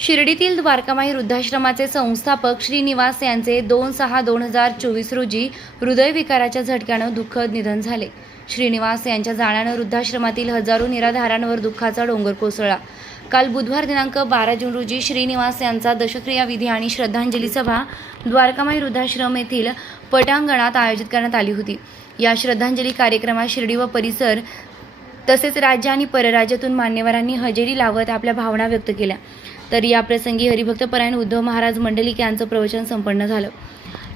शिर्डीतील द्वारकामाई वृद्धाश्रमाचे संस्थापक श्रीनिवास यांचे 2/6/2024 रोजी हृदयविकाराच्या झटक्यानं दुःखद निधन झाले. श्रीनिवास यांच्या जाण्यानं वृद्धाश्रमातील हजारो निराधारांवर दुःखाचा डोंगर कोसळला. काल बुधवार दिनांक 12 जून रोजी श्रीनिवास यांचा दशक्रिया विधी आणि श्रद्धांजली सभा द्वारकामाई वृद्धाश्रम येथील पटांगणात आयोजित करण्यात आली होती. या श्रद्धांजली कार्यक्रमात शिर्डी व परिसर तसेच राज्य आणि परराज्यातून मान्यवरांनी हजेरी लावत आपल्या भावना व्यक्त केल्या. तर या प्रसंगी हरिभक्तपरायण उद्धव महाराज मंडलिक यांचं प्रवचन संपन्न झालं.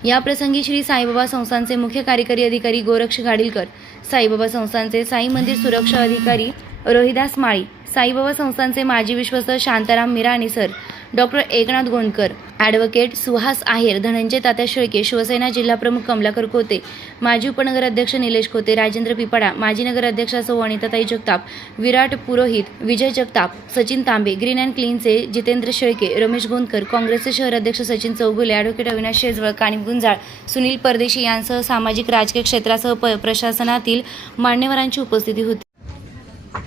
या प्रसंगी श्री साईबाबा संस्थानचे मुख्य कार्यकारी अधिकारी गोरक्ष गाडीलकर, साईबाबा संस्थानचे साई मंदिर सुरक्षा अधिकारी रोहिदास माळी, साईबाबा संस्थानचे माजी विश्वस्त Shantaram Mirani sir, doctor Eknath Gondkar, advocate Suhas Aher, Dhananjay Tatya Shelke, Shiv Sena जिल्हाप्रमुख कमलाकर कोते, माजी उपनगराध्यक्ष निलेश कोते, राजेंद्र पिपाडा, माजी नगराध्यक्षा सौ अनिताताई जगताप, विराट पुरोहित, विजय जगताप, सचिन तांबे, ग्रीन अँड क्लीनचे जितेंद्र शेळके, रमेश गोंदकर, काँग्रेसचे शहराध्यक्ष सचिन चौगुले, ॲडव्होकेट अविनाश शेजवळ, कानिप गुंजाळ, सुनील परदेशी यांसह सामाजिक राजकीय क्षेत्रासह प्रशासनातील मान्यवरांची उपस्थिती होती.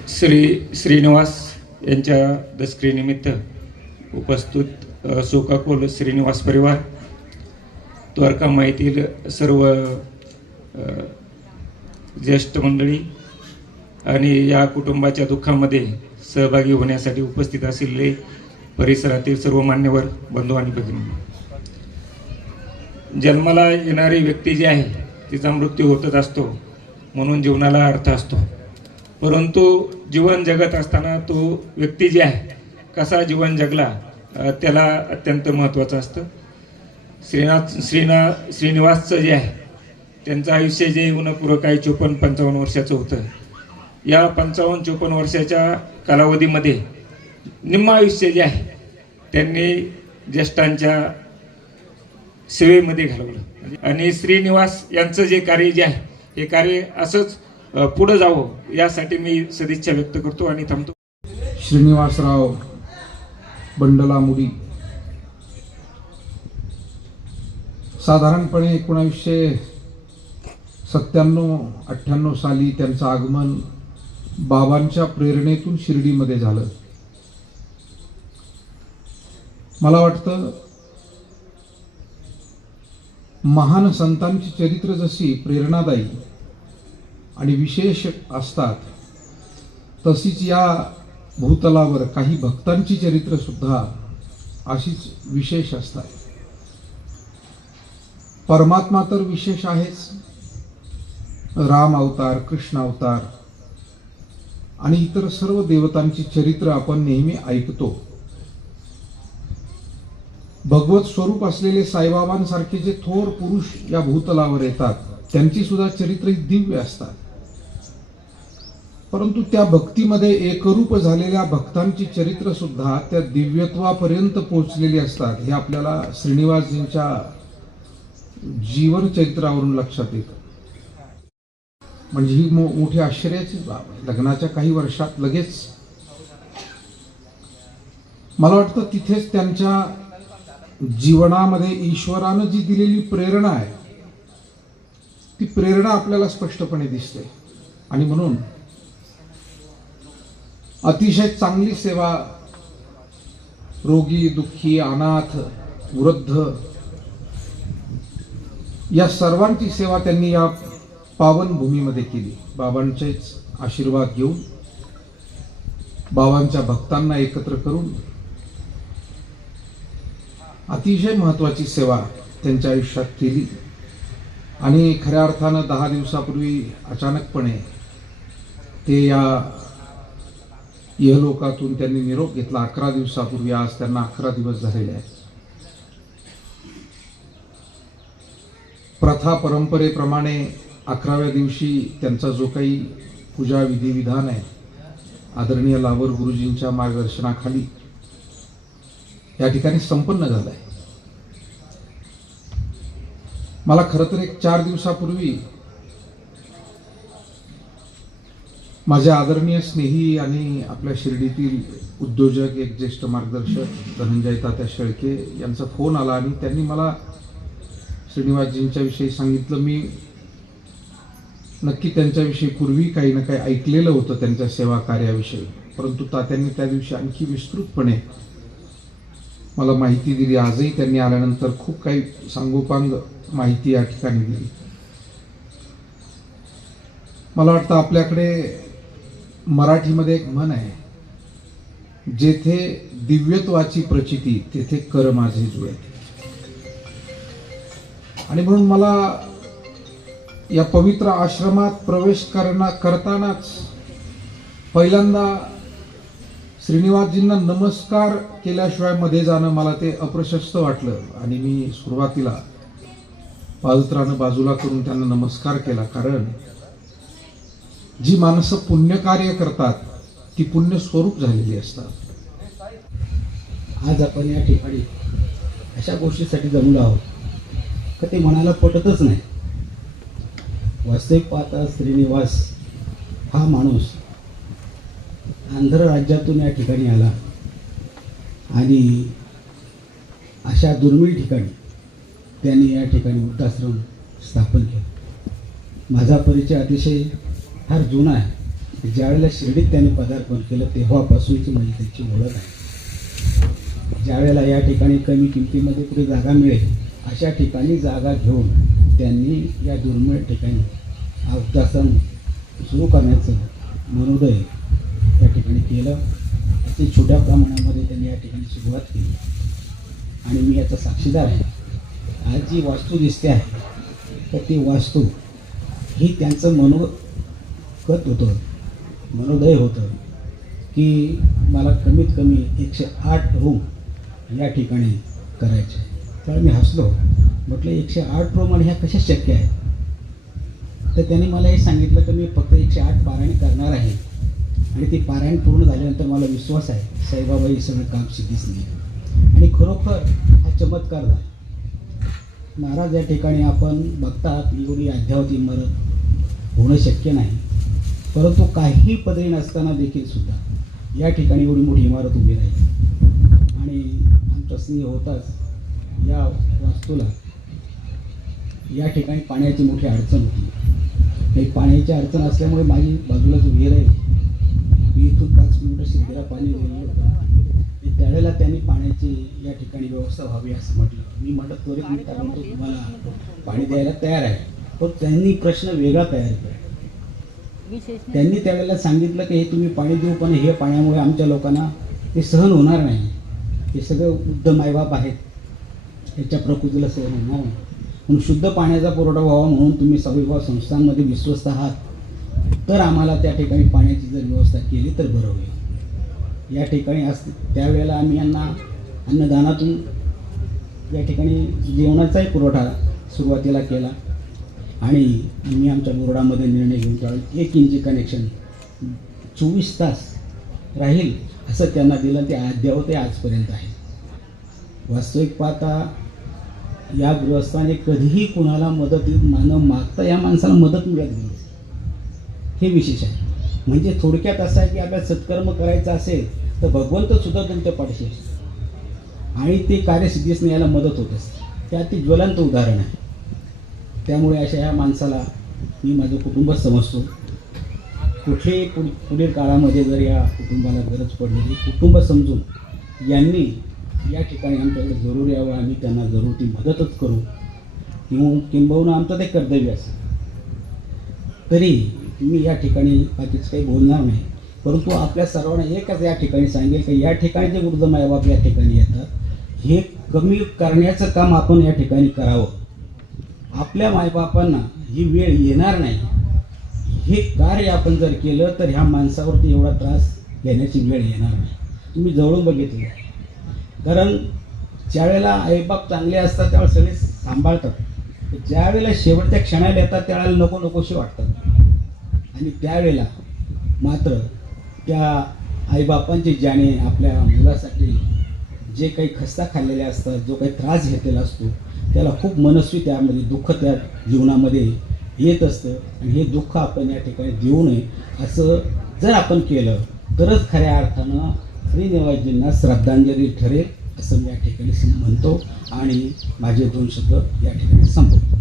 श्रीनिवास यांच्या दशक्रियेनिमित्त उपस्थित शोकाकुल श्रीनिवास परिवार, द्वारकामाईतील सर्व ज्येष्ठ मंडळी आणि या कुटुंबाच्या दुःखामध्ये सहभागी होण्यासाठी उपस्थित असलेले परिसरातील सर्व मान्यवर बंधू आणि भगिनी. जन्माला येणारी व्यक्ती जी आहे तिचा मृत्यू होतच असतो, म्हणून जीवनाला अर्थ असतो. परंतु जीवन जगत असताना तो व्यक्ती जी आहे कसा जीवन जगला त्याला अत्यंत महत्त्वाचं असतं. श्रीनिवासचं जे आहे त्यांचं आयुष्य जे येऊन पुरं काही 54-55 वर्षाचं होतं. या 55-54 वर्षाच्या कालावधीमध्ये निम्म आयुष्य जे आहे त्यांनी ज्येष्ठांच्या सेवेमध्ये घालवलं. आणि श्रीनिवास यांचं जे कार्य जे आहे हे कार्य असंच पुढे जावं यासाठी मी सदिच्छा व्यक्त करतो आणि थांबतो. श्रीनिवासराव बंडलामुडी साधारणपणे 1997-98 साली त्यांचं आगमन बाबांच्या प्रेरणेतून शिर्डीमध्ये झालं. मला वाटतं महान संतांची चरित्र जशी प्रेरणादायी आणि विशेष असतात तशीच या भूतलावर काही भक्तांची चरित्र सुद्धा अशीच विशेष असतात. परमात्मा तर विशेष आहेच. राम अवतार, कृष्ण अवतार आणि इतर सर्व देवतांची चरित्र आपण नेहमी ऐकतो. भगवत स्वरूप असलेले साईबाबांसारखे जे थोर पुरुष या भूतलावर येतात त्यांची सुद्धा चरित्र दिव्य असतात. परंतु त्या भक्तीमध्ये एकरूप झालेल्या भक्तांची चरित्र सुद्धा त्या दिव्यत्वापर्यंत पोहोचलेली असतात. हे आपल्याला श्रीनिवासजींच्या जीवन चरित्रावरून लक्षात येतं. म्हणजे ही मोठी आश्चर्याची बाब आहे. लग्नाच्या काही वर्षात लगेच मला वाटतं तिथेच त्यांच्या जीवनामध्ये ईश्वरानं जी दिलेली प्रेरणा आहे ती प्रेरणा आपल्याला स्पष्टपणे दिसते. आणि म्हणून अतिशय चांगली सेवा, रोगी, दुःखी, अनाथ, वृद्ध या सर्वांची सेवा त्यांनी या पावन भूमीमध्ये केली. बाबांचेच आशीर्वाद घेऊन, बाबांच्या भक्तांना एकत्र करून अतिशय महत्त्वाची सेवा त्यांच्या आयुष्यात केली. आणि खऱ्या अर्थानं 10 दिवसापूर्वी अचानकपणे ते या इहलोकातून त्यांनी निरोप घेतला. 11 दिवसापूर्वी. आज त्यांना 11 दिवस झालेले आहेत. प्रथा परंपरेप्रमाणे 11व्या दिवशी त्यांचा जो काही पूजा विधिविधान आहे आदरणीय लावर गुरुजींच्या मार्गदर्शनाखाली या ठिकाणी संपन्न झाला आहे. मला खरं तर 4 दिवसापूर्वी माझे आदरणीय स्नेही आणि आपल्या शिर्डीतील उद्योजक, एक ज्येष्ठ मार्गदर्शक धनंजय तात्या शेळके यांचा फोन आला आणि त्यांनी मला श्रीनिवासजींच्या विषयी सांगितलं. मी नक्की त्यांच्याविषयी पूर्वी काही ना काही ऐकलेलं होतं त्यांच्या सेवा कार्याविषयी, परंतु तात्यांनी त्या दिवशी आणखी विस्तृतपणे मला माहिती दिली. आजही त्यांनी आल्यानंतर खूप काही सांगोपांग माहिती या ठिकाणी दिली. मला वाटतं आपल्याकडे मराठीमध्ये एक म्हण आहे, जेथे दिव्यत्वाची प्रचिती तेथे कर माझे जुळते. आणि म्हणून मला या पवित्र आश्रमात प्रवेश करतानाच पहिल्यांदा श्रीनिवासजींना नमस्कार केल्याशिवाय मध्ये जाणं मला ते अप्रशस्त वाटलं. आणि मी सुरुवातीला पादत्रानं बाजूला करून त्यांना नमस्कार केला. कारण जी माणसं पुण्यकार्य करतात ती पुण्य स्वरूप झालेली असतात. आज आपण या ठिकाणी अशा गोष्टीसाठी जमलो आहोत का ते मनाला पटतच नाही. वास्तविक पाहता श्रीनिवास हा माणूस आंध्र राज्यातून या ठिकाणी आला आणि अशा दुर्मिळ ठिकाणी त्यांनी या ठिकाणी वृद्धाश्रम स्थापन केलं. माझा परिचय अतिशय फार जुना आहे. ज्यावेळेला शिर्डीत त्यांनी पदार्पण केलं तेव्हापासूनची माझी त्यांची ओळख आहे. ज्यावेळेला या ठिकाणी कमी किमतीमध्ये कुठे जागा मिळेल अशा ठिकाणी जागा घेऊन त्यांनी या दुर्मिळ ठिकाणी वृद्धाश्रम सुरू करण्याचं मनोदय या ठिकाणी केलं. अति छोट्या प्रमाणामध्ये त्यांनी या ठिकाणी सुरुवात केली आणि मी याचा साक्षीदार आहे. आज जी वास्तू दिसते आहे तर ती वास्तू ही त्यांचं मनोगत होतं, मनोदय होतं की मला कमीत कमी 108 रूम या ठिकाणी करायचे. तर मी हसलो, म्हटलं 108 रूम आणि ह्या कशा शक्य आहेत. तर त्यांनी मला हे सांगितलं की मी फक्त 108 पारायण करणार आहे आणि ती पारायण पूर्ण झाल्यानंतर मला विश्वास आहे साईबाबा हे सगळं काम सिद्धीच नाही. आणि खरोखर हा चमत्कार झाला. महाराज या ठिकाणी आपण बघतात एवढी अद्यावत इमारत होणं शक्य नाही, परंतु काही पदरी नसताना देखील सुद्धा या ठिकाणी एवढी मोठी इमारत उभी राहिली. आणि आमचा स्नेह होताच या वास्तूला या ठिकाणी पाण्याची मोठी अडचण होती. काही पाण्याची अडचण असल्यामुळे माझी बाजूला जो विहीर आहे मी इथून 5 किलोमीटर शिर्डीला पाणी गेलेलं होतं. त्यावेळेला त्यांनी पाण्याची या ठिकाणी व्यवस्था व्हावी असं म्हटलं. मी म्हटलं त्वरित मी म्हणतो तुम्हाला पाणी द्यायला तयार आहे. पण त्यांनी प्रश्न वेगळा तयार केला. त्यांनी त्यावेळेला सांगितलं की हे तुम्ही पाणी देऊ पण हे पाण्यामुळे आमच्या लोकांना ते सहन होणार नाही. हे सगळं वृद्ध मायबाप आहेत, त्याच्या प्रकृतीला सहन होणार नाही. म्हणून शुद्ध पाण्याचा पुरवठा व्हावा म्हणून तुम्ही सविवाह संस्थांमध्ये विश्वस्त आहात, तर आम्हाला त्या ठिकाणी पाण्याची जर व्यवस्था केली तर बरं होईल. या ठिकाणी असते त्यावेळेला आम्ही यांना अन्नदानातून या ठिकाणी जेवणाचाही पुरवठा सुरुवातीला केला. आणि मी आमच्या बोर्डामध्ये निर्णय घेऊन त्यावेळेला 1 इंची कनेक्शन 24 तास राहील असं त्यांना दिलं. ते अद्यावत आजपर्यंत आहे. वास्तविक पाहता या गृहस्थाने कधीही कुणाला मदत न मागता या माणसाला मदत मिळत गेली, हे विशेष आहे. म्हणजे थोडक्यात असं आहे की आपल्याला सत्कर्म करायचं असेल तर भगवंतसुद्धा तुमच्या पाठीशी असतो आणि ते कार्यसिद्धीस न्यायला मदत होत असते. ते अति ज्वलंत उदाहरण आहे. त्यामुळे अशा ह्या माणसाला मी माझं कुटुंब समजतो. कुठेही पुढील काळामध्ये जर या कुटुंबाला गरज पडली कुटुंब समजून यांनी या ठिकाणी आमच्याकडे जरूर यावं. आम्ही त्यांना जरूर ती मदतच करू किंबहुना आमचं ते कर्तव्य असेल. तरी मी या ठिकाणी बाकीच काही बोलणार नाही, परंतु आपल्या सर्वांना एकच या ठिकाणी सांगेल की या ठिकाणी जे वृद्ध मायबाप या ठिकाणी येतात हे कमी करण्याचं काम आपण या ठिकाणी करावं. आपल्या मायबापांना ही वेळ येणार नाही हे कार्य आपण जर केलं तर ह्या माणसावरती एवढा त्रास घेण्याची वेळ येणार नाही. तुम्ही जवळून बघितलं, कारण ज्यावेळेला आईबाप चांगले असतात त्यावेळेस सगळे सांभाळतात. ज्यावेळेला शेवटच्या क्षणाला येतात त्यावेळेला नको नकोशी वाटतात. आणि त्यावेळेला मात्र त्या आईबापांचे ज्याने आपल्या मुलासाठी जे काही खस्ता खाल्लेले असतात, जो काही त्रास घेतलेला असतो त्याला खूप मनस्वी त्यामध्ये दुःख त्या जीवनामध्ये येत असतं. आणि हे दुःख आपण या ठिकाणी देऊ नये असं जर आपण केलं तरच खऱ्या अर्थानं श्रीनिवासजींना श्रद्धांजली ठरेल असं मी या ठिकाणी म्हणतो आणि माझे 2 शब्द या ठिकाणी संपवतो.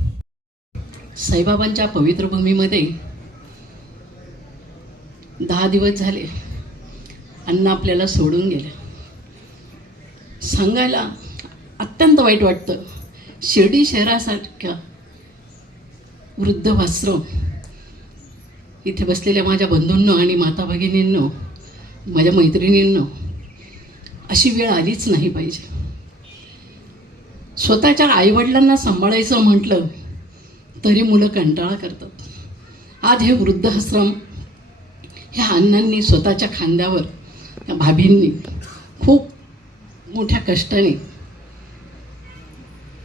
साईबाबांच्या पवित्र भूमीमध्ये 10 दिवस झाले अन्न आपल्याला सोडून गेलं. सांगायला अत्यंत वाईट वाटतं. शिर्डी शहरासारख्या वृद्धाश्रम इथे बसलेल्या माझ्या बंधूंनो आणि माता भगिनींनो, माझ्या मैत्रिणींनो, अशी वेळ आलीच नाही पाहिजे. स्वतःच्या आईवडिलांना सांभाळायचं म्हटलं तरी मुलं कंटाळा करतात. आज हे वृद्धाश्रम ह्या अण्णांनी स्वतःच्या खांद्यावर, त्या भाभींनी खूप मोठ्या कष्टाने,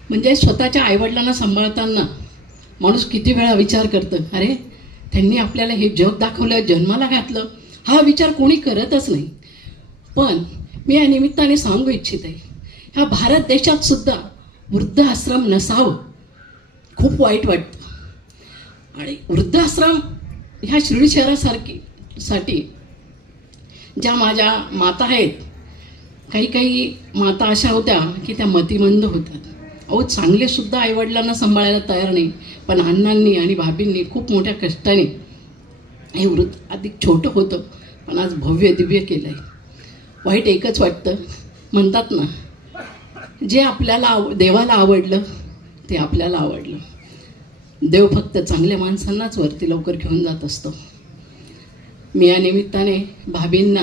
म्हणजे स्वतःच्या आईवडिलांना सांभाळताना माणूस किती वेळा विचार करतं, अरे त्यांनी आपल्याला हे जग दाखवलं, जन्माला घातलं, हा विचार कोणी करतच नाही. पण मी या निमित्ताने सांगू इच्छिते, ह्या भारत देशात सुद्धा वृद्धाश्रम नसावं, खूप वाईट वाटतं. आणि वृद्धाश्रम ह्या शिर्डी शहरासाठी ज्या माझ्या माता आहेत, काही माता अशा होत्या की त्या मतिमंद होत्या. अहो, चांगले सुद्धा आईवडिलांना सांभाळायला तयार नाही, पण अण्णांनी आणि भाभींनी खूप मोठ्या कष्टाने हे वृद्ध अधिक छोटं होतं पण आज भव्य दिव्य केलं आहे. वाईट एकच वाटतं, म्हणतात ना, जे आपल्याला देवाला आवडलं ते आपल्याला आवडलं. देव फक्त चांगल्या माणसांनाच वरती लवकर घेऊन जात असतो. मी या निमित्ताने भाभींना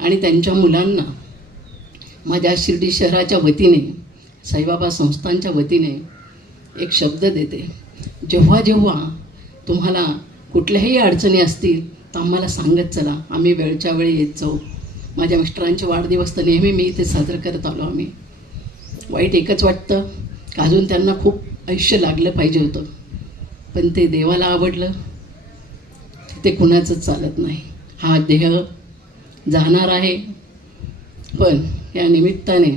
आणि त्यांच्या मुलांना माझ्या शिर्डी शहराच्या वतीने, साईबाबा संस्थांच्या वतीने एक शब्द देते. जेव्हा जेव्हा तुम्हाला कुठल्याही अडचणी असतील तर आम्हाला सांगत चला, आम्ही वेळच्या वेळी येत जाऊ. माझ्या मिस्टरांचे वाढदिवस तर नेहमी मी इथे साजरं करत आलो आम्ही. वाईट एकच वाटतं का अजून त्यांना खूप आयुष्य लागलं पाहिजे होतं, पण ते देवाला आवडलं ते कुणाचंच चालत नाही. हा देह जाणार आहे, पण या निमित्ताने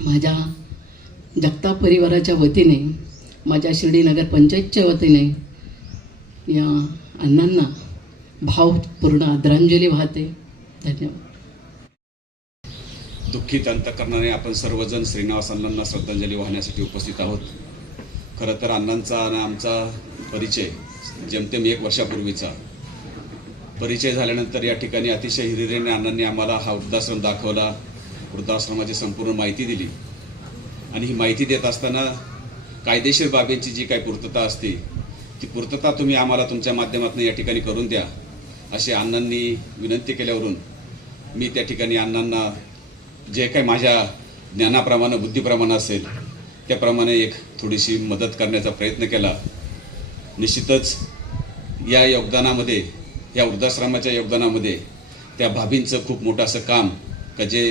माझ्या जगताप परिवाराच्या वतीने, माझ्या शिर्डी नगर पंचायतच्या वतीने या अण्णांना भावपूर्ण आदरांजली वाहते. धन्यवाद. दुःखित अंतकरणाने आपण सर्वजण श्रीनिवास अण्णांना श्रद्धांजली वाहण्यासाठी उपस्थित आहोत. खरं तर अण्णांचा आणि आमचा परिचय जेमतेम 1 वर्षापूर्वीचा परिचय झाल्यानंतर या ठिकाणी अतिशय हिरिरीने अण्णांनी आम्हाला हा वृद्धाश्रम दाखवला, वृद्धाश्रमाची संपूर्ण माहिती दिली. आणि ही माहिती देत असताना कायदेशीर बाबींची जी काही पूर्तता असते ती पूर्तता तुम्ही आम्हाला तुमच्या माध्यमातून या ठिकाणी करून द्या अशी अण्णांनी विनंती केल्यावरून मी त्या ठिकाणी अण्णांना जे काही माझ्या ज्ञानाप्रमाणे, बुद्धीप्रमाणे असेल त्याप्रमाणे एक थोडीशी मदत करण्याचा प्रयत्न केला. निश्चितच या योगदानामध्ये, या वृद्धाश्रमाच्या योगदानामध्ये त्या भाभींचं खूप मोठं असं काम का जे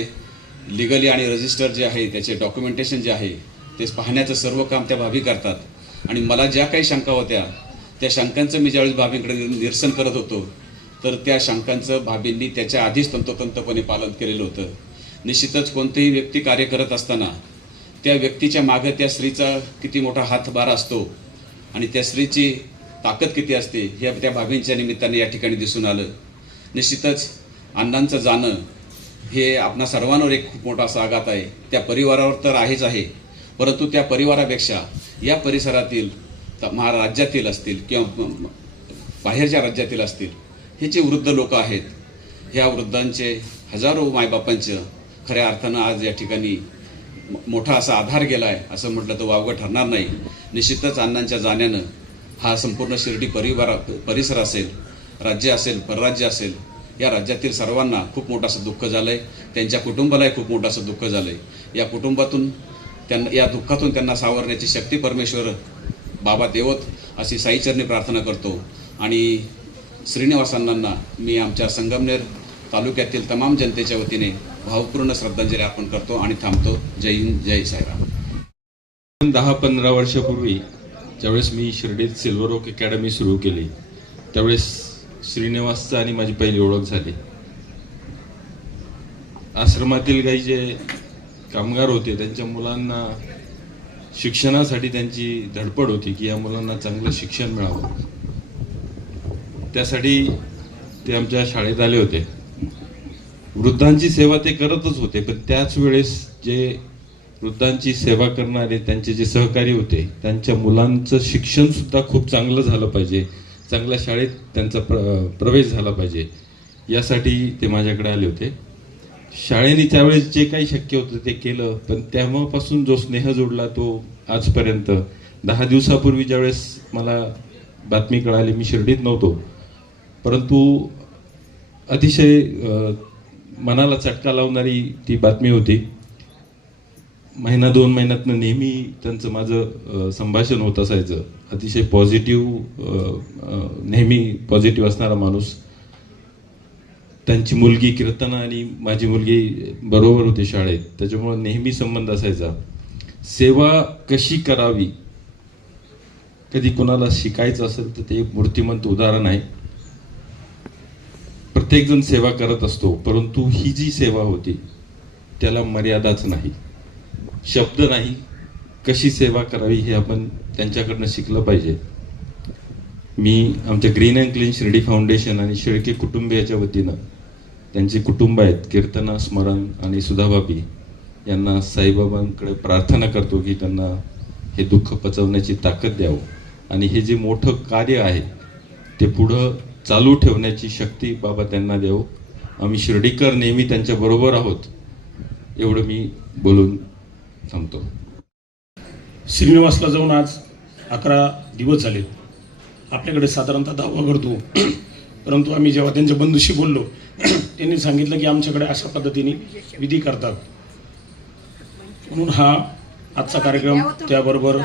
लिगली आणि रजिस्टर जे आहे, त्याचे डॉक्युमेंटेशन जे आहे ते पाहण्याचं सर्व काम त्या भाभी करतात. आणि मला ज्या काही शंका होत्या त्या शंकांचं मी ज्यावेळेस भाभींकडे निरसन करत होतो तर त्या शंकांचं भाभींनी त्याच्या आधीच तंतोतंतपणे पालन केलेलं होतं. निश्चितच कोणतीही व्यक्ती कार्य करत असताना त्या व्यक्तीच्या मागे त्या स्त्रीचा किती मोठा हातभार असतो आणि त्या स्त्रीची ताकद किती असते हे त्या भाभींच्या निमित्ताने या ठिकाणी दिसून आलं. निश्चितच अण्णांचं जाणं हे आपणा सर्वांवर एक खूप मोठा असा आघात आहे. त्या परिवारावर तर आहेच आहे, परंतु त्या परिवारापेक्षा या परिसरातील, महाराज्यातील असतील किंवा बाहेरच्या राज्यातील असतील, हे जे वृद्ध लोक आहेत, ह्या वृद्धांचे हजारो मायबापांचं खऱ्या अर्थानं आज या ठिकाणी मोठा असा आधार गेला आहे असं म्हटलं तर वावगं ठरणार नाही. निश्चितच अण्णांच्या जाण्यानं हा संपूर्ण शिर्डी परिसर असेल, राज्य असेल, परराज्य असेल, या राज्यातील सर्वांना खूप मोठं असं दुःख झालं आहे. त्यांच्या कुटुंबालाही खूप मोठं असं दुःख झालं आहे. या कुटुंबातून त्यांना, या दुःखातून त्यांना सावरण्याची शक्ती परमेश्वर बाबा देवत अशी साईचरणी प्रार्थना करतो. आणि श्रीनिवास अण्णांना मी आमच्या संगमनेर तालुक्यातील तमाम जनतेच्या वतीने भावपूर्ण श्रद्धांजली अर्पण करतो आणि थांबतो. जय हिंद, जय साईराम. 10-15 वर्षापूर्वी ज्यावेळेस मी शिर्डीत सिल्वर ओक अकॅडमी सुरू केली त्यावेळेस श्रीनिवासचं आणि माझी पहिली ओळख झाली. आश्रमातील काही जे कामगार होते त्यांच्या मुलांना शिक्षणासाठी त्यांची धडपड होती की या मुलांना चांगलं शिक्षण मिळावं. त्यासाठी ते आमच्या शाळेत आले होते. वृद्धांची सेवा ते करतच होते, पण त्याच वेळेस जे वृद्धांची सेवा करणारे त्यांचे जे सहकारी होते त्यांच्या मुलांचं शिक्षण सुद्धा खूप चांगलं झालं पाहिजे, चांगल्या शाळेत त्यांचा प्रवेश झाला पाहिजे, यासाठी ते माझ्याकडे आले होते. शाळेने त्यावेळेस जे काही शक्य होतं ते केलं, पण तेव्हापासून जो स्नेह जोडला तो आजपर्यंत. 10 दिवसापूर्वी ज्यावेळेस मला बातमी कळाली, मी शिर्डीत नव्हतो, परंतु अतिशय मनाला चटका लावणारी ती बातमी होती. 1-2 महिन्यातनं नेहमी त्यांचं माझं संभाषण होत असायचं. अतिशय पॉझिटिव्ह, नेहमी पॉझिटिव्ह असणारा माणूस. त्यांची मुलगी कीर्तना आणि माझी मुलगी बरोबर होती शाळेत, त्याच्यामुळे नेहमी संबंध असायचा. सेवा कशी करावी, कधी कोणाला शिकायचं असेल तर ते एक मूर्तिमंत उदाहरण आहे. प्रत्येकजण सेवा करत असतो, परंतु ही जी सेवा होती त्याला मर्यादाच नाही, शब्द नाही. कशी सेवा करावी हे आपण त्यांच्याकडनं शिकलं पाहिजे. मी आमच्या green and clean Shirdi foundation आणि शेळके कुटुंबियाच्या वतीनं त्यांचे कुटुंब आहेत कीर्तना, स्मरण आणि सुधाभाभी यांना साईबाबांकडे प्रार्थना करतो की त्यांना हे दुःख पचवण्याची ताकद द्यावं आणि हे जे मोठं कार्य आहे ते पुढं चालू ठेवण्याची शक्ती बाबा त्यांना द्यावं. आम्ही शिर्डीकर नेहमी त्यांच्या बरोबर आहोत, एवढं मी बोलून थांबतो. श्रीनिवासला जाऊन आज 11 दिवस झाले. आपल्याकडे साधारणतः 10वा करतो, परंतु आम्ही जेव्हा त्यांच्या बंधूशी बोललो त्यांनी सांगितलं की आमच्याकडे अशा पद्धतीने विधी करतात, म्हणून हा आजचा कार्यक्रम त्याबरोबर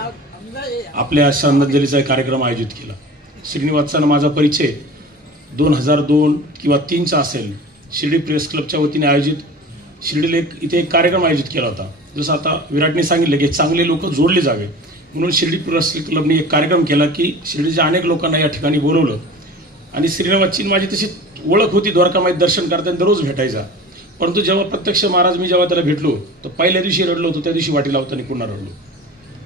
आपल्या श्रद्धांजलीचा एक कार्यक्रम आयोजित केला. श्रीनिवासचा माझा परिचय 2002 किंवा 3चा असेल. शिर्डी प्रेस क्लबच्या वतीने आयोजित शिर्डीला इथे एक कार्यक्रम आयोजित केला होता. जसं आता विराटने सांगितलं की चांगले लोक जोडले जावे, म्हणून शिर्डी प्रेस क्लबने एक कार्यक्रम केला की शिर्डीच्या अनेक लोकांना या ठिकाणी बोलवलं. आणि श्रीनिवासची माझी तशी ओळख होती, द्वारकामाईत दर्शन करताना दररोज भेटायचा. परंतु जेव्हा प्रत्यक्ष महाराज मी जेव्हा त्याला भेटलो तर पहिल्या दिवशी रडलो होतो, त्या दिवशी वाटी लावताना पुन्हा रडलो.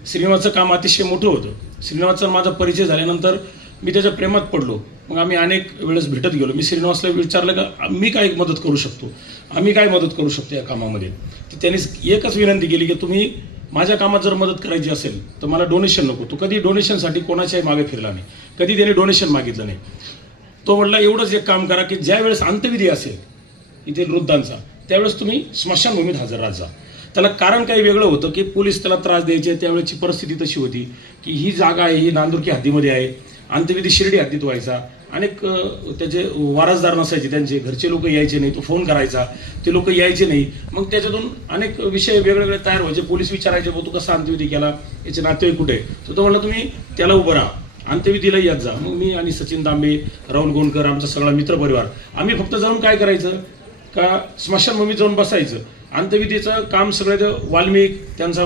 श्रीनिवासचं काम अतिशय मोठं होतं. श्रीनिवासचा माझा परिचय झाल्यानंतर मी त्याच्या प्रेमात पडलो. मग आम्ही अनेक वेळेस भेटत गेलो. मी श्रीनिवासला विचारलं का मी काय मदत करू शकतो, आम्ही काय मदत करू शकतो या कामामध्ये. तर त्यांनी एकच विनंती केली की तुम्ही माझ्या कामात जर मदत करायची असेल तर मला डोनेशन नको. तो कधी डोनेशनसाठी कोणाच्याही मागे फिरला नाही, कधी त्याने डोनेशन मागितलं नाही. तो म्हटला एवढंच एक काम करा की ज्या वेळेस अंत्यविधी असेल इथे वृद्धांचा त्यावेळेस तुम्ही स्मशानभूमीत हजर राहा. त्याला कारण काही वेगळं होतं की पोलीस त्याला त्रास द्यायचे. त्यावेळेची परिस्थिती तशी होती की ही जागा आहे, ही नांदुरकी हद्दीमध्ये आहे, अंत्यविधी शिर्डी हद्दीत व्हायचा. अनेक त्याचे वारसदार नसायचे, त्यांचे घरचे लोक यायचे नाही. तो फोन करायचा, ते लोक यायचे नाही. मग त्याच्यातून अनेक विषय वेगवेगळे तयार व्हायचे. पोलीस विचारायचे तू कसा अंत्यविधी केला, याचे नातेवाईक कुठे. तर तो म्हणला तुम्ही त्याला उभं राहा, अंत्यविधीला येत जा. मग मी आणि सचिन तांबे, राहुल गोंडकर, आमचा सगळा मित्रपरिवार आम्ही फक्त जाऊन काय करायचं का स्मशानभूमीत जाऊन बसायचं. अंत्यविधीचं काम सगळे वाल्मिक, त्यांचा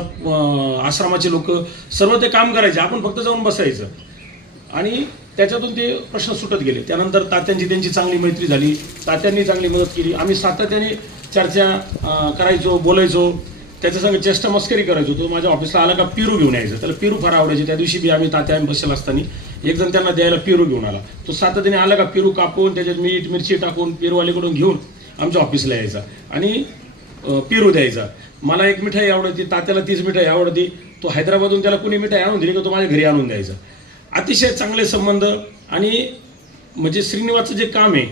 आश्रमाचे लोक सर्व ते काम करायचे, आपण फक्त जाऊन बसायचं. आणि त्याच्यातून ते प्रश्न सुटत गेले. त्यानंतर तात्यांची त्यांची चांगली मैत्री झाली, तात्यांनी चांगली मदत केली. आम्ही सातत्याने चर्चा करायचो, बोलायचो, त्याच्यासंग चेष्टा मस्करी करायचो. तो माझ्या ऑफिसला आला का पिरू घेऊन यायचं, त्याला पिरू फार आवडायचे. त्या दिवशी बी आम्ही तात्या बसेल असताना एक जण त्यांना द्यायला पिरू घेऊन आला. तो सातत्याने आला का पिरू कापून त्याच्यात मीठ मिरची टाकून पिरूवालीकडून घेऊन आमच्या ऑफिसला यायचा आणि पिरू द्यायचा. मला एक मिठाई आवडती, तात्याला 30 मिठाई आवडती. तो हैदराबादहून त्याला कुणी मिठाई आणून दिली का तो माझ्या घरी आणून द्यायचा. अतिशय चांगले संबंध. आणि म्हणजे श्रीनिवासचं जे काम आहे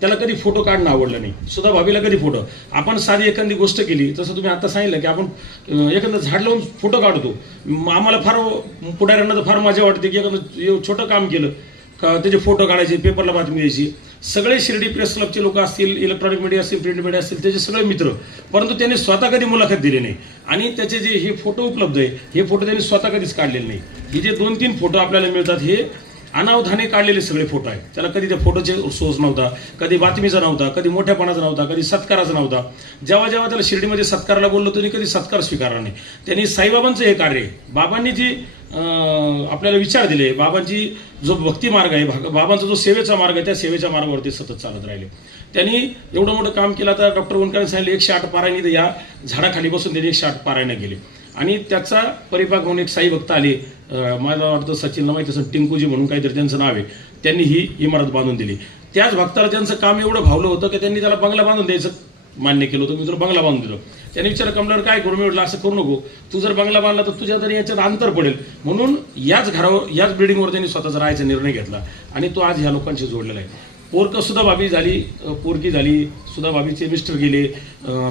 त्याला कधी फोटो काढणं आवडलं नाही. सुद्धा भाभीला कधी फोटो, आपण साधी एखादी गोष्ट केली जसं तुम्ही आता सांगितलं की आपण एखादं झाड लावून फोटो काढतो. आम्हाला फार पुढाऱ्यांना तर फार मजा वाटते की एखादं छोटं काम केलं का त्याचे फोटो काढायचे, पेपरला बातमी द्यायची. सगळे शिर्डी प्रेस क्लबचे लोक असतील, इलेक्ट्रॉनिक मीडिया असतील, प्रिंट मीडिया असतील, त्याचे सगळे मित्र. परंतु त्यांनी स्वतः कधी मुलाखत दिली नाही. आणि त्याचे जे हे फोटो उपलब्ध आहे हे फोटो त्यांनी स्वतः कधीच काढलेले नाही. हे जे 2-3 फोटो आपल्याला मिळतात हे अनावधाने काढलेले सगळे फोटो आहेत. त्याला कधी त्या फोटोचे सोर्स नव्हता, कधी बातमीचा नव्हता, कधी मोठ्यापणाचा नव्हता, कधी सत्काराचा नव्हता. जेव्हा जेव्हा त्याला शिर्डीमध्ये सत्काराला बोललो तरी कधी सत्कार स्वीकारला नाही. त्यांनी साईबाबांचं हे कार्य आहे, बाबांनी जी आपल्याला विचार दिले, बाबांची जो भक्ती मार्ग आहे, बाबांचा जो सेवेचा मार्ग आहे, त्या सेवेच्या मार्गावरती सतत चालत राहिले. त्यांनी एवढं मोठं काम केलं. तर डॉक्टर गोंडकरांनी सांगितलं 108 पारायणी, या झाडाखाली बसून त्यांनी 108 पारायण केले. आणि त्याचा परिपाक म्हणून एक साई भक्त आले, मला वाटतं सचिनला माहिती असं टिंकूजी म्हणून काहीतरी त्यांचं नाव आहे, त्यांनी ही इमारत बांधून दिली. त्याच भक्ताला त्यांचं काम एवढं भावलं होतं की त्यांनी त्याला बंगला बांधून द्यायचं मान्य केलं होतं. मी तुला बंगला बांधून दिलो. त्यांनी विचार कमल्यावर काय करू, मी म्हटलं असं करू नको, तू जर बंगला बांधला तर तुझ्या तरी याच्यात अंतर पडेल. म्हणून याच घरावर, याच बिल्डिंगवर त्यांनी स्वतःचा राहायचा निर्णय घेतला आणि तो आज ह्या लोकांशी जोडलेला आहे. पोरकं सुद्धा बाबी झाली, पोरकी झाली, सुद्धा बाबीचे मिस्टर गेले,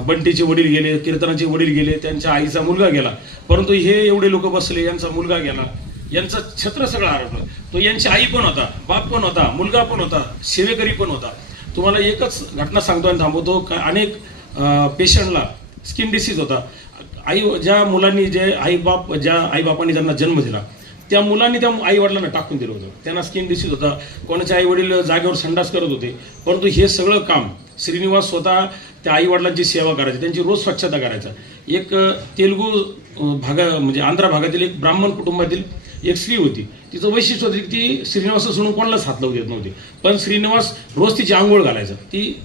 बंटीचे वडील गेले, कीर्तनाचे वडील गेले, त्यांच्या आईचा मुलगा गेला. परंतु हे एवढे लोक बसले, यांचा मुलगा गेला, यांचं छत्र सगळं हरवलं. तो यांची आई पण होता, बाप पण होता, मुलगा पण होता, सेवेकरी पण होता. तुम्हाला एकच घटना सांगतो आणि थांबवतो. अनेक पेशंटला स्किन डिसीज होता. ज्या मुलांनी ज्या आईबापांनी त्यांना जन्म दिला त्या मुलांनी त्या आई वडिलांना टाकून दिलं होतं. त्यांना स्किन डिसीज होता, कोणाचे आई वडील जागेवर संडास करत होते. परंतु हे सगळं काम श्रीनिवास स्वतः त्या आई वडिलांची सेवा करायची, त्यांची रोज स्वच्छता करायचा. एक तेलुगू म्हणजे आंध्रा भागातील एक ब्राह्मण कुटुंबातील एक स्त्री होती. तिचं वैशिष्ट्य होतं की ती श्रीनिवास सोडून कोणालाच हात लावू देत नव्हती. पण श्रीनिवास रोज तिची आंघोळ घालायचा, ती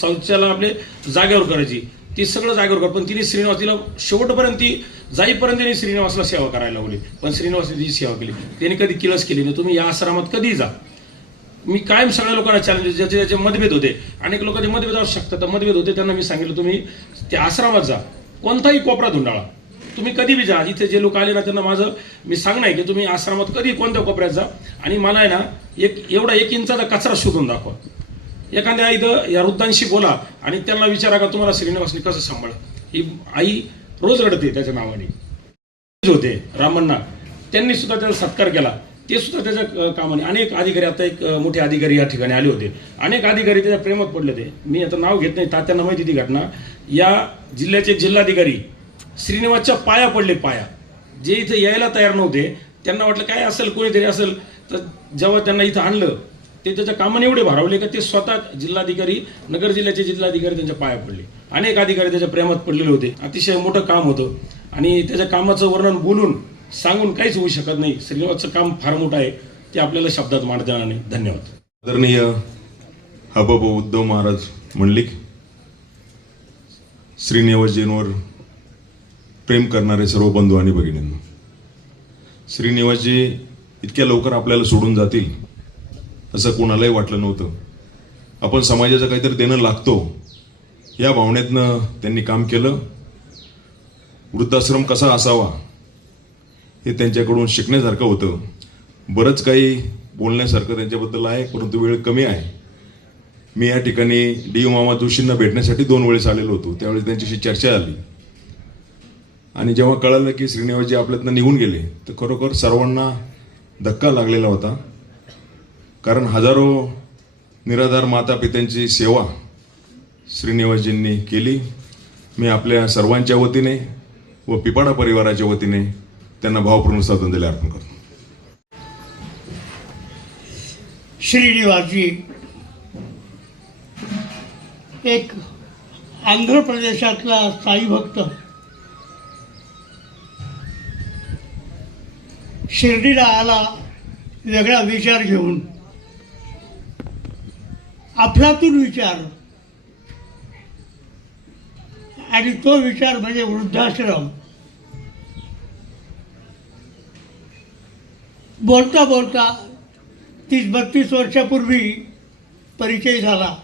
शौचाला आपले जागेवर करायची, ती सगळं जागेवर कर. पण तिने श्रीनिवास तिला शेवटपर्यंत ती जाईपर्यंत तिने श्रीनिवासला सेवा करायला लावली. पण श्रीनिवासने तिची सेवा केली, त्याने कधी किलस केली नाही. तुम्ही या आश्रमात कधी जा, मी कायम सगळ्या लोकांना चॅलेंज, ज्याचे मतभेद होते, अनेक लोकांचे मतभेद असू शकतात, मतभेद होते, त्यांना मी सांगितलं तुम्ही त्या आश्रमात जा, कोणताही कोपरा धुंडाळा, तुम्ही कधी बी जा. इथे जे लोक आले ना त्यांना माझं मी सांगणं आहे की तुम्ही आश्रमात कधी कोणत्या कोपऱ्यात जा आणि मला आहे ना एवढा 1 इंचाचा कचरा शोधून दाखवा. एखाद्या इथं या वृद्धांशी बोला आणि त्यांना विचारा का तुम्हाला श्रीनिवासने कसं सांभाळ. ही आई रोज रडते त्याच्या नावाने. होते रामण्णा, त्यांनी सुद्धा त्याचा सत्कार केला, ते सुद्धा त्याच्या कामाने. अनेक अधिकारी, आता एक मोठे अधिकारी या ठिकाणी आले होते, अनेक अधिकारी त्याच्या प्रेमात पडले होते. मी आता नाव घेत नाही, तात्यांना माहिती ती घटना. या जिल्ह्याचे जिल्हाधिकारी श्रीनिवासच्या पाया पडले, पाया. जे इथं यायला तयार नव्हते, त्यांना वाटलं काय असेल, कोणीतरी असेल. तर जेव्हा त्यांना इथं आणलं ते त्याच्या कामाने एवढे भारावले का ते स्वतः जिल्हाधिकारी, नगर जिल्ह्याचे जिल्हाधिकारी त्यांच्या पाया पडले. अनेक अधिकारी त्याच्या प्रेमात पडलेले होते. अतिशय मोठं काम होतं आणि त्याच्या कामाचं वर्णन बोलून सांगून काहीच होऊ शकत नाही. श्रीनिवासचं काम फार मोठं आहे, ते आपल्याला शब्दात मांडता येणार नाही. धन्यवाद. आदरणीय हबब उद्धव महाराज मंडलिक, श्रीनिवासजींवर प्रेम करणारे सर्व बंधू आणि भगिनींनो, श्रीनिवासजी इतक्या लवकर आपल्याला सोडून जातील असं कोणालाही वाटलं नव्हतं. आपण समाजाचं काहीतरी देणं लागतो या भावनेतनं त्यांनी काम केलं. वृद्धाश्रम कसा असावा हे त्यांच्याकडून शिकण्यासारखं होतं. बरंच काही बोलण्यासारखं त्यांच्याबद्दल आहे, परंतु वेळ कमी आहे. मी या ठिकाणी डी मामा जोशींना भेटण्यासाठी 2 वेळेस आलेलो होतो. त्यावेळेस त्यांच्याशी चर्चा झाली आणि जेव्हा कळालं की श्रीनिवासजी आपल्यातनं निघून गेले तर खरोखर सर्वांना धक्का लागलेला होता. कारण हजारो निराधार माता पित्यांची सेवा श्रीनिवासजींनी केली. मी आपल्या सर्वांच्या वतीने व पिपाडा परिवाराच्या वतीने त्यांना भावपूर्ण श्रद्धांजली अर्पण करतो. श्रीनिवासजी एक आंध्र प्रदेशातला साई भक्त, शिर्डीला आला वेगळा विचार घेऊन, अफलातून विचार, आणि तो विचार म्हणजे वृद्धाश्रम. बोलता बोलता 30-32 वर्षापूर्वी परिचय झाला,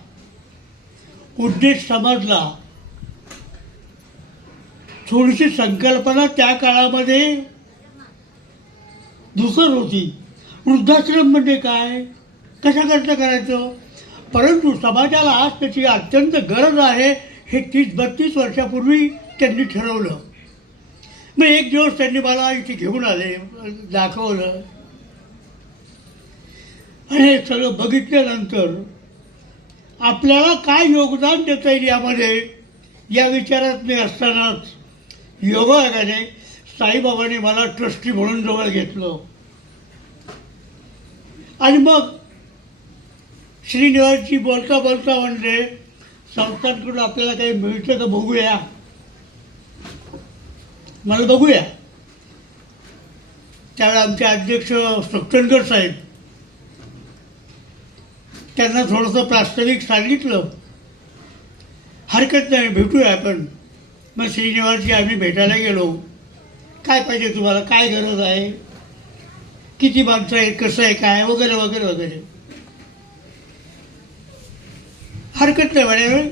उद्देश समजला. थोडीशी संकल्पना त्या काळामध्ये दुसर होती. वृद्धाश्रम म्हणजे काय, कशा करता करायचं, परंतु समाजाला आज त्याची अत्यंत गरज आहे हे 30-32 वर्षापूर्वी त्यांनी ठरवलं. मग एक दिवस त्यांनी मला इथे घेऊन आले, दाखवलं आणि हे सगळं बघितल्यानंतर आपल्याला काय योगदान देता येईल यामध्ये, या विचारात मी असतानाच योगायोगाने साईबाबांनी मला ट्रस्टी म्हणून जवळ घेतलं आणि मग श्रीनिवासजी बोलता बोलता म्हणजे संस्थांकडून आपल्याला काही मिळतं का बघूया, मला बघूया. त्यावेळेला आमचे अध्यक्ष सप्तनकर साहेब, त्यांना थोडंसं प्रास्ताविक सांगितलं, हरकत नाही भेटूया आपण. मग श्रीनिवासजी आम्ही भेटायला गेलो. काय पाहिजे तुम्हाला, काय गरज आहे, किती माणसं आहेत, कसं आहे, काय वगैरे वगैरे वगैरे. हरकत नाही म्हणे,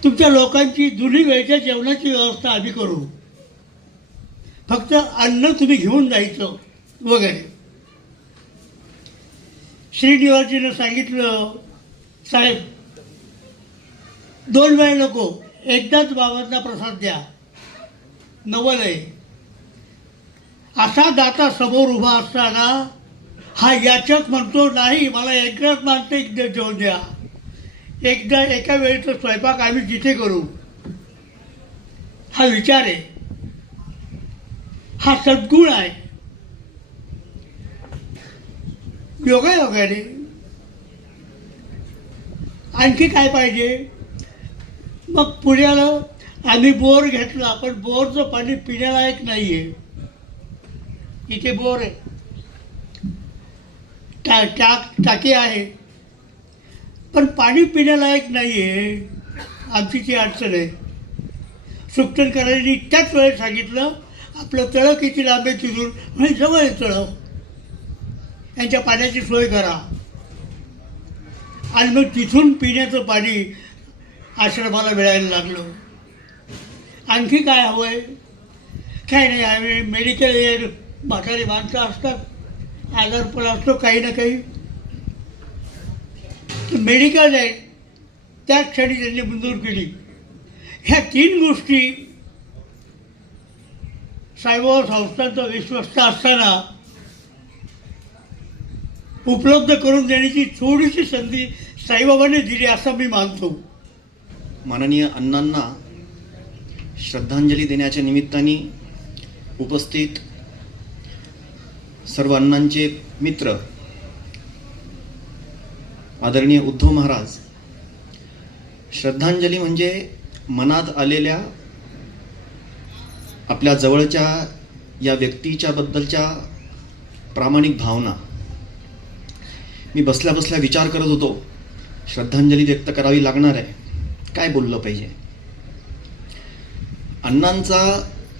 तुमच्या लोकांची जुनी वेळच्या जेवणाची व्यवस्था आम्ही करू, फक्त अन्न तुम्ही घेऊन जायचं वगैरे. श्रीनिवासजीनं सांगितलं, साहेब 2 वेळ नको, एकदाच बाबांना प्रसाद द्या, नवल आहे. असा दाता समोर उभा असताना हा याचक म्हणतो, नाही मला एकदाच मानते, एकदा जेवण द्या, एकदा एका वेळेचा स्वयंपाक आम्ही जिथे करू. हा विचार आहे, हा सद्गुण आहे. योगायोगाने आणखी काय पाहिजे. मग पुण्याला आम्ही बोर घेतला, पण बोरचं पाणी पिण्यालायक नाही आहे. इथे बोर आहे, टाकी आहे, पण पाणी पिण्यालायक नाही आहे. आमची ती अडचण आहे. सुकटनकरांनी त्याच वेळेस सांगितलं, आपलं तळं किती लांब आहे तिथून, म्हणजे जवळ आहे तळं, यांच्या पाण्याची सोय करा. आणि मग तिथून पिण्याचं पाणी आश्रमाला मिळायला लागलं. आणखी काय हवं आहे. काय नाही, आम्ही मेडिकल एड, म्हातारी माणसं असतात, आजारपण असतो काही ना काही, मेडिकल एड त्याच क्षणी त्यांनी मंजूर केली. ह्या 3 गोष्टी साईबाबा संस्थांचा विश्वस्त असताना उपलब्ध करून देण्याची थोडीशी संधी साईबाबांनी दिली असं मी मानतो. माननीय अण्णांना श्रद्धांजली देण्याच्या निमित्ताने उपस्थित सर्व अण्णांचे मित्र, आदरणीय उद्धव महाराज, श्रद्धांजली म्हणजे मनात आलेल्या आपल्या जवळच्या या व्यक्तीच्या बद्दलच्या प्रामाणिक भावना. मी बसल्या बसल्या विचार करत होतो, श्रद्धांजली व्यक्त करावी लागणार आहे, काय बोललं पाहिजे. अण्णांचा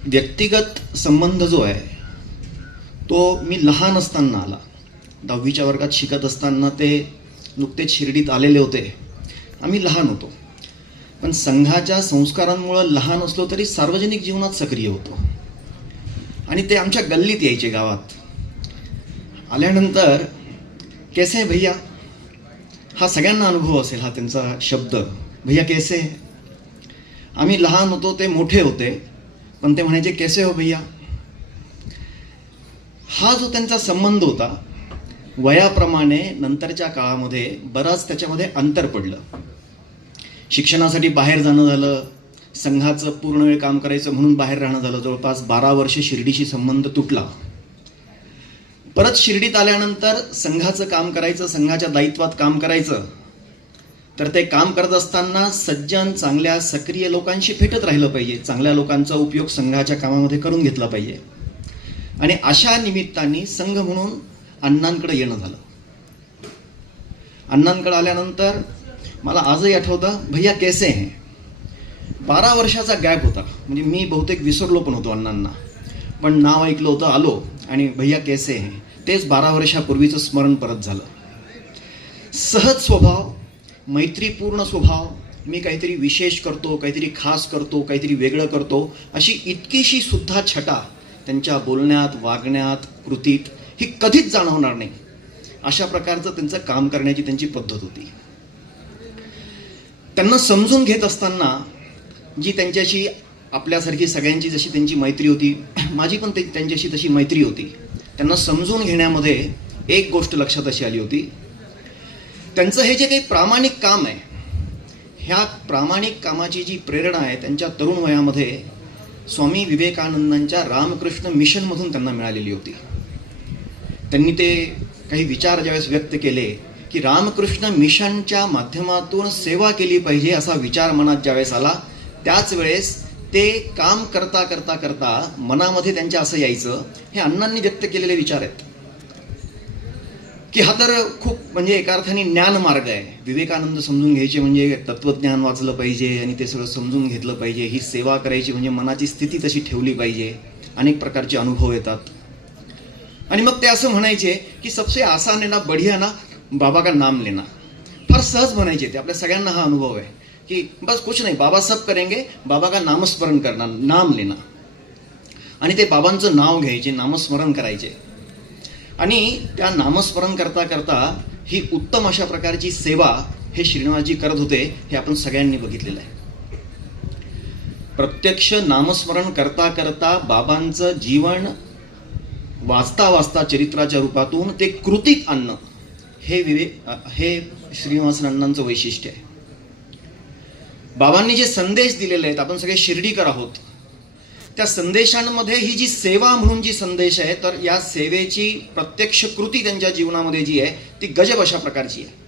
व्यक्तिगत संबंध जो आहे तो मी लहान असताना आला. 10वीच्या वर्गात शिकत असताना ते नुकतेच शिर्डीत आलेले होते. आम्ही लहान होतो, पण संघाच्या संस्कारांमुळं लहान असलो तरी सार्वजनिक जीवनात सक्रिय होतो. आणि ते आमच्या गल्लीत यायचे, गावात आल्यानंतर कैसे है भैया, हा सगळ्यांना अनुभव असेल हा त्यांचा शब्द, भैया कैसे है. आम्ही लहान होतो, ते मोठे होते, पण ते म्हणायचे कैसे हो भैया. हा जो त्यांचा संबंध होता, वयाप्रमाणे नंतरच्या काळामध्ये बराच त्याच्यामध्ये अंतर पडलं. शिक्षणासाठी बाहेर जाणं झालं, संघाचं पूर्ण वेळ काम करायचं म्हणून बाहेर राहणं झालं. जवळपास 12 वर्ष शिर्डीशी संबंध तुटला. परत शिर्डीत आल्यानंतर संघाचं काम करायचं, संघाच्या दायित्वात काम करायचं, तर ते काम करत असताना सज्जन, चांगल्या सक्रिय लोकांशी भेटत राहिलं पाहिजे, चांगल्या लोकांचा उपयोग संघाच्या कामामध्ये करून घेतला पाहिजे. आणि अशा निमित्ताने संघ म्हणून अण्णांकडे येणं झालं. अण्णांकडे आल्यानंतर मला आजही आठवतं, भैया कैसे हैं. 12 वर्षाचा गॅप होता, म्हणजे मी बहुतेक विसरलो पण होतो अण्णांना, पण नाव ऐकलं होतं, आलो आणि भैया कैसे हैं, तेच 12 वर्षापूर्वीचं स्मरण परत झालं. सहज स्वभाव, मैत्रीपूर्ण स्वभाव, मी काहीतरी विशेष करतो, काहीतरी खास करतो, काहीतरी वेगळं करतो, अशी इतकीशी सुद्धा छटा त्यांच्या बोलण्यात, वागण्यात, कृतीत ही कधीच जाणवणार नाही. अशा प्रकारचं त्यांचं काम करण्याची त्यांची पद्धत होती. त्यांना समजून घेत असताना जी त्यांच्याशी आपल्यासारखी सगळ्यांची जशी त्यांची मैत्री होती, माझी पण त्यांच्याशी तशी मैत्री होती. त्यांना समजून घेण्यामध्ये एक गोष्ट लक्षात अशी आली होती, त्यांचं हे जे काही प्रामाणिक काम आहे, ह्या प्रामाणिक कामाची जी प्रेरणा आहे त्यांच्या तरुण वयामध्ये स्वामी विवेकानंदांच्या रामकृष्ण मिशनमधून त्यांना मिळालेली होती. त्यांनी ते काही विचार ज्यावेळेस व्यक्त केले की रामकृष्ण मिशनच्या माध्यमातून सेवा केली पाहिजे, असा विचार मनात ज्यावेळेस आला, त्याच वेळेस ते काम करता करता करता मनामध्ये त्यांच्या असं यायचं, हे अण्णांनी व्यक्त केलेले विचार आहेत की हा तर खूप म्हणजे एका अर्थाने ज्ञान मार्ग आहे. विवेकानंद समजून घ्यायचे म्हणजे तत्वज्ञान वाचलं पाहिजे आणि ते सगळं समजून घेतलं पाहिजे. ही सेवा करायची म्हणजे मनाची स्थिती तशी ठेवली पाहिजे. अनेक प्रकारचे अनुभव येतात. आणि मग ते असं म्हणायचे की सबसे आसान है ना, बढ़िया ना, बाबा का नाम लेना. फार सहज म्हणायचे ते. आपल्या सगळ्यांना हा अनुभव आहे की बस कुछ नहीं, बाबा सब करेंगे, बाबा का नामस्मरण करना, नाम लेना. आणि ते बाबांचं नाव घ्यायचे, नामस्मरण करायचे. आणि त्या नामस्मरण करता करता ही उत्तम अशा प्रकारची सेवा हे श्रीनिवासजी करत होते, हे आपण सगळ्यांनी बघितलेलं आहे. प्रत्यक्ष नामस्मरण करता करता बाबांचं जीवन वाचता वाचता चरित्राच्या रूपातून ते कृतीत आणणं हे श्रीनिवास अण्णांचं वैशिष्ट्य आहे. बाबांनी जे संदेश दिलेले आहेत, आपण सगळे शिर्डीकर आहोत, त्या संदेशांमध्ये ही जी सेवा म्हणून जी संदेश आहे, तर या सेवेची प्रत्यक्ष कृती त्यांच्या जीवनामध्ये जी आहे ती गजब अशा प्रकारची आहे.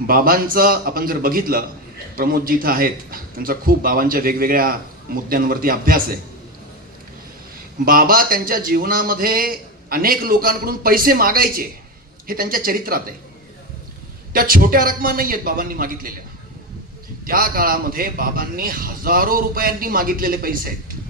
बाबांचं आपण जर बघितलं, प्रमोदजी इथं आहेत, त्यांचा खूप बाबांच्या वेगवेगळ्या मुद्द्यांवरती अभ्यास आहे. बाबा त्यांच्या जीवनामध्ये अनेक लोकांकडून पैसे मागायचे, हे त्यांच्या चरित्रात आहे. त्या छोट्या रकमा नाही आहेत बाबांनी मागितलेल्या. त्या काळामध्ये बाबांनी हजारो रुपयांनी मागितलेले पैसे आहेत.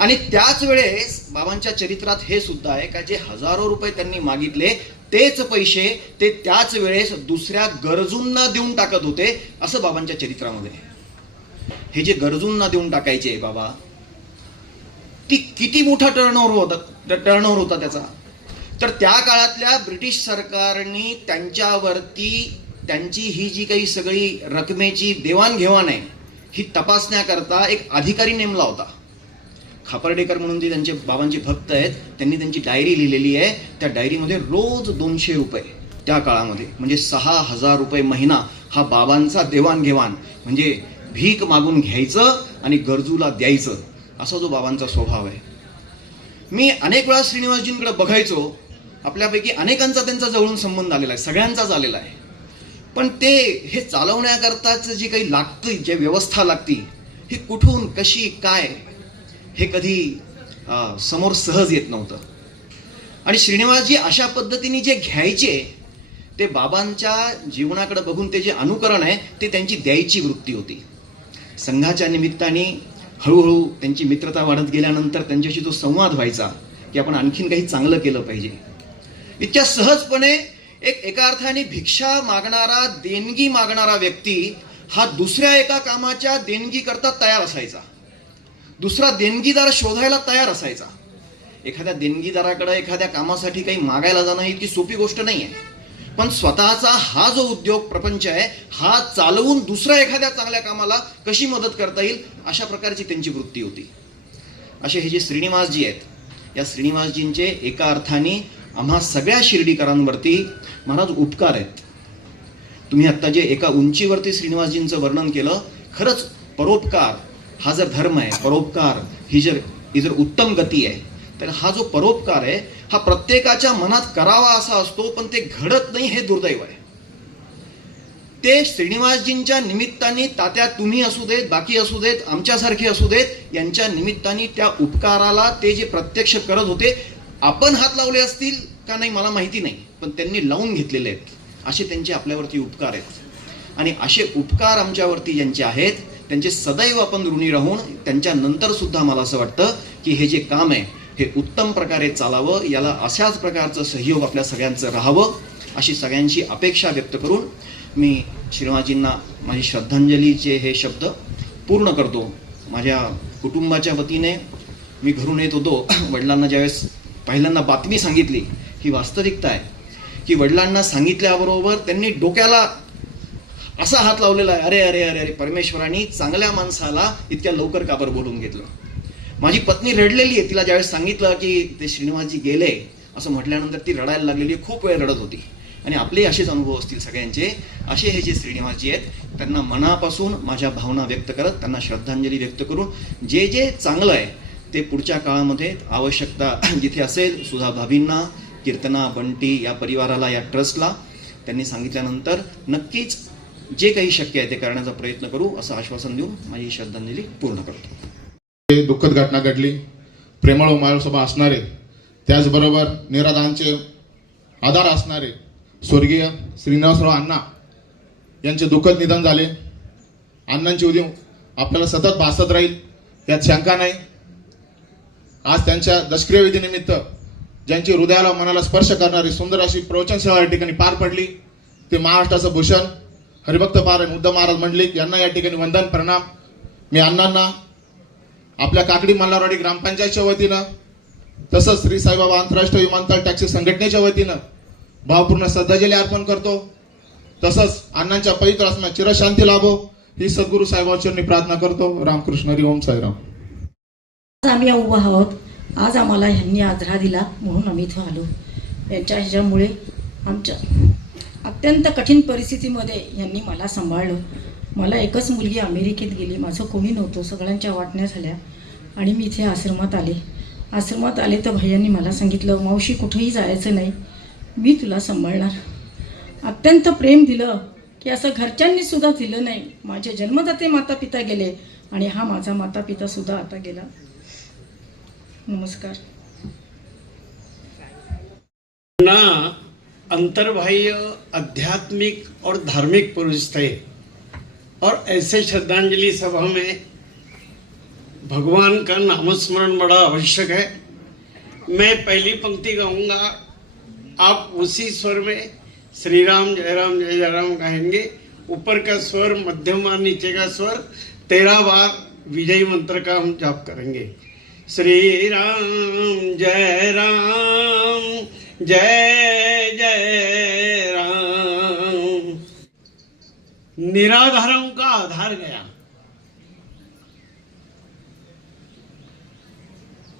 आणि त्याच वेळेस बाबांच्या चरित्रात हे सुद्धा आहे का जे हजारो रुपये त्यांनी मागितले तेच पैसे ते त्याच वेळेस दुसऱ्या गरजूंना देऊन टाकत होते, असं बाबांच्या चरित्रामध्ये. हे जे गरजूंना देऊन टाकायचे बाबा, ती किती मोठा टर्नओव्हर होता त्याचा. तर त्या काळातल्या ब्रिटिश सरकारने त्यांच्यावरती त्यांची ही जी काही सगळी रकमेची देवाणघेवाण आहे ही तपासण्याकरता एक अधिकारी नेमला होता. खापर्डेकर म्हणून ते त्यांचे बाबांचे भक्त आहेत, त्यांनी त्यांची डायरी लिहिलेली आहे. त्या डायरीमध्ये रोज 200 रुपये त्या काळामध्ये, म्हणजे 6,000 रुपये महिना हा बाबांचा देवाणघेवाण, म्हणजे भीक मागून घ्यायचं आणि गरजूला द्यायचं, असा जो बाबांचा स्वभाव आहे. मी अनेक वेळा श्रीनिवासजींकडे बघायचो. आपल्यापैकी अनेकांचा त्यांचा जवळून संबंध आलेला आहे, सगळ्यांचाच आलेला आहे. पण ते हे चालवण्याकरताच जी काही लागतं, जे व्यवस्था लागती, ही कुठून कशी काय हे कधी समोर सहज येत नव्हतं. आणि श्रीनिवासजी अशा पद्धतीने जे घ्यायचे ते बाबांच्या जीवनाकडे बघून ते जे अनुकरण आहे ते त्यांची द्यायची वृत्ती होती. संघाच्या निमित्ताने हळूहळू त्यांची मित्रता वाढत गेल्यानंतर त्यांच्याशी जो संवाद व्हायचा की आपण आणखीन काही चांगलं केलं पाहिजे, इतक्या सहजपणे एका अर्थाने भिक्षा मागणारा, देणगी मागणारा व्यक्ती हा दुसऱ्या एका कामाच्या देणगी करता तयार असायचा, दुसरा देणगीदार शोधायला तयार असायचा. एखाद्या देणगीदाराकडे एखाद्या कामासाठी काही मागायला जाणं इतकी सोपी गोष्ट नाही आहे. पण स्वतःचा हा जो उद्योग प्रपंच आहे हा चालवून दुसऱ्या एखाद्या चांगल्या कामाला कशी मदत करता येईल अशा प्रकारची त्यांची वृत्ती होती. असे हे जे श्रीनिवासजी आहेत, या श्रीनिवासजींचे एका अर्थाने आम्हा सगळ्या शिर्डीकरांवरती महाराज उपकार आहेत. तुम्ही आत्ता जे एका उंचीवरती श्रीनिवासजींचं वर्णन केलं, खरंच परोपकार हा जर धर्म आहे, परोपकार ही जर उत्तम गती आहे, तर हा जो परोपकार आहे हा प्रत्येकाच्या मनात करावा असा असतो, पण ते घडत नाही हे दुर्दैव आहे. ते श्रीनिवासजींच्या निमित्ताने, तात्या तुम्ही असू देत, बाकी असू देत, आमच्यासारखे असू देत, यांच्या निमित्ताने त्या उपकाराला ते जे प्रत्यक्ष करत होते, आपण हात लावले असतील का नाही मला माहिती नाही, पण त्यांनी लावून घेतलेले आहेत. असे त्यांचे आपल्यावरती उपकार आहेत. आणि असे उपकार आमच्यावरती ज्यांचे आहेत त्यांचे सदैव आपण ऋणी राहून त्यांच्या नंतर सुद्धा मला असं वाटतं की हे जे काम आहे हे उत्तम प्रकारे चालावं, याला अशाच प्रकारचं सहयोग आपल्या सगळ्यांचं राहावं, अशी सगळ्यांची अपेक्षा व्यक्त करून मी श्रीनिवासजींना माझी श्रद्धांजलीचे हे शब्द पूर्ण करतो. माझ्या कुटुंबाच्या वतीने मी घरून येत होतो, वडिलांना ज्यावेळेस पहिल्यांदा बातमी सांगितली, ही वास्तविकता आहे की वडिलांना सांगितल्याबरोबर त्यांनी डोक्याला असा हात लावलेला आहे, अरे अरे अरे अरे परमेश्वराने चांगल्या माणसाला इतक्या लवकर का बरं बोलून घेतलं. माझी पत्नी रडलेली आहे, तिला ज्यावेळेस सांगितलं की ते श्रीनिवासजी गेले असं म्हटल्यानंतर ती रडायला लागलेली, खूप वेळ रडत होती. आणि आपले असेच अनुभव असतील सगळ्यांचे. असे हे जे श्रीनिवासजी आहेत त्यांना मनापासून माझ्या भावना व्यक्त करत, त्यांना श्रद्धांजली व्यक्त करून जे जे चांगलं आहे ते पुढच्या काळामध्ये आवश्यकता जिथे असेल, सुधा भाभींना, कीर्तना, बंटी या परिवाराला, या ट्रस्टला त्यांनी सांगितल्यानंतर नक्कीच जे काही शक्य आहे ते करण्याचा प्रयत्न करू असं आश्वासन देऊन माझी श्रद्धांजली पूर्ण करतो. दुःखद घटना घडली. प्रेमळ व मायसभा असणारे, त्याचबरोबर निराधारांचे आधार असणारे स्वर्गीय श्रीनिवासराव अण्णा यांचे दुःखद निधन झाले. अण्णांची उद्या आपल्याला सतत भासत राहील यात शंका नाही. आज त्यांच्या दशक्रिया विधीनिमित्त ज्यांची हृदयाला मनाला स्पर्श करणारी सुंदर अशी प्रवचनसेवा या ठिकाणी पार पडली, ते महाराष्ट्राचं भूषण हरिभक्त पारायण उद्धव महाराज मंडलिक यांना या ठिकाणी वंदन प्रणाम. मी अण्णांना आपल्या काकडी मल्हारवाडी ग्रामपंचायतच्या वतीनं, तसंच श्री साईबाबा आंतरराष्ट्रीय विमानतळ टॅक्सी संघटनेच्या वतीनं भावपूर्ण श्रद्धांजली अर्पण करतो. तसंच अण्णांच्या पवित्र आत्म्यास चिरशांती लाभो ही सद्गुरू साहेबांचरणी प्रार्थना करतो. रामकृष्ण हरी. ओम साईराम. आज आम्ही उभा आहोत. आज आम्हाला ह्यांनी आधार दिला म्हणून आम्ही इथं आलो. यांच्या ह्याच्यामुळे आमच्या अत्यंत कठीण परिस्थितीमध्ये यांनी मला सांभाळलं. मला एकच मुलगी अमेरिकेत गेली, माझं कोणी नव्हतं, सगळ्यांच्या वाटण्या झाल्या आणि मी इथे आश्रमात आले. आश्रमात आले तर भैयांनी मला सांगितलं, मावशी कुठेही जायचं नाही, मी तुला सांभाळणार. अत्यंत प्रेम दिलं की असं घरच्यांनी सुद्धा दिलं नाही. माझे जन्मदाते माता पिता गेले आणि हा माझा माता पिता सुद्धा आता गेला. नमस्कार. ना अंतर्बाह्य आध्यात्मिक और धार्मिक पुरुष थे और ऐसे श्रद्धांजलि सभा में भगवान का नामस्मरण बड़ा आवश्यक है. मैं पहली पंक्ति गाऊंगा, आप उसी स्वर में श्री राम जय राम गाएंगे. ऊपर का स्वर, मध्यम और नीचे का स्वर 13 बार विजयी मंत्र का हम जाप करेंगे. श्री राम जय जय राम. निराधारों का आधार गया.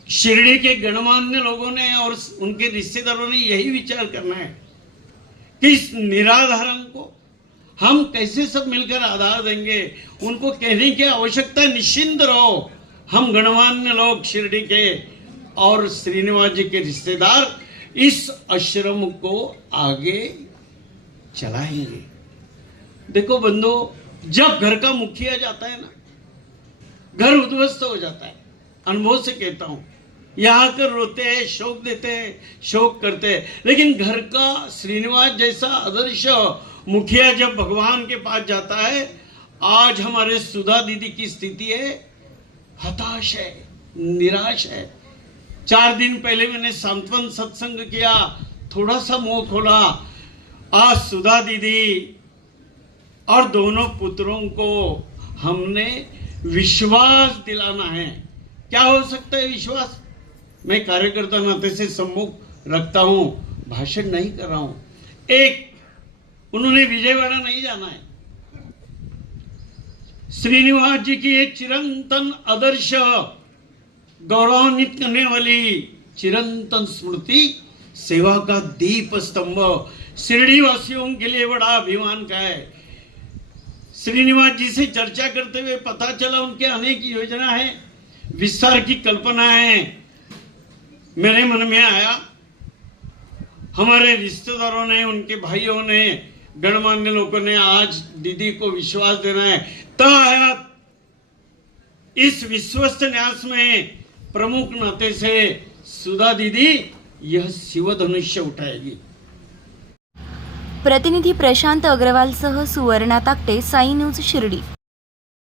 शिरडी के गणमान्य लोगों ने और उनके रिश्तेदारों ने यही विचार करना है कि इस निराधारों को हम कैसे सब मिलकर आधार देंगे. उनको कहने की आवश्यकता, निश्चिंत रहो, हम गणमान्य लोग शिरडी के और श्रीनिवास जी के रिश्तेदार इस आश्रम को आगे चलाएंगे. देखो बंधु, जब घर का मुखिया जाता है ना, घर उद्ध्वस्त हो जाता है. अनुभव से कहता हूं, यहाँ आकर रोते हैं, शोक देते हैं, शोक करते हैं. लेकिन घर का श्रीनिवास जैसा आदर्श मुखिया जब भगवान के पास जाता है, आज हमारे सुधा दीदी की स्थिति है, हताश है, निराश है. 4 दिन पहले मैंने सांत्वन सत्संग किया, थोड़ा सा मुंह खोला. आज सुधा दीदी और दोनों पुत्रों को हमने विश्वास दिलाना है. क्या हो सकता है विश्वास? मैं कार्यकर्ता नाते से सम्मुख रखता हूं, भाषण नहीं कर रहा हूं. एक, उन्होंने विजयवाड़ा नहीं जाना है. श्रीनिवास जी की एक चिरंतन आदर्श, गौरवान्वित करने वाली चिरंतन स्मृति, सेवा का दीप स्तंभ शिरडी वासियों के लिए बड़ा अभिमान का है. श्रीनिवास जी से चर्चा करते हुए पता चला उनके अनेक योजना है, विस्तार की कल्पना है. मेरे मन में आया, हमारे रिश्तेदारों ने, उनके भाइयों ने, गणमान्य लोगों ने आज दीदी को विश्वास देना है. ताहयात इस विश्वस्त न्यास में प्रमुख नाते से सुधा दीदी यह शिवधनुष्य उठाएगी. प्रतिनिधी प्रशांत अग्रवाल सह सुवर्णा ताकटे, साई न्यूज शिर्डी.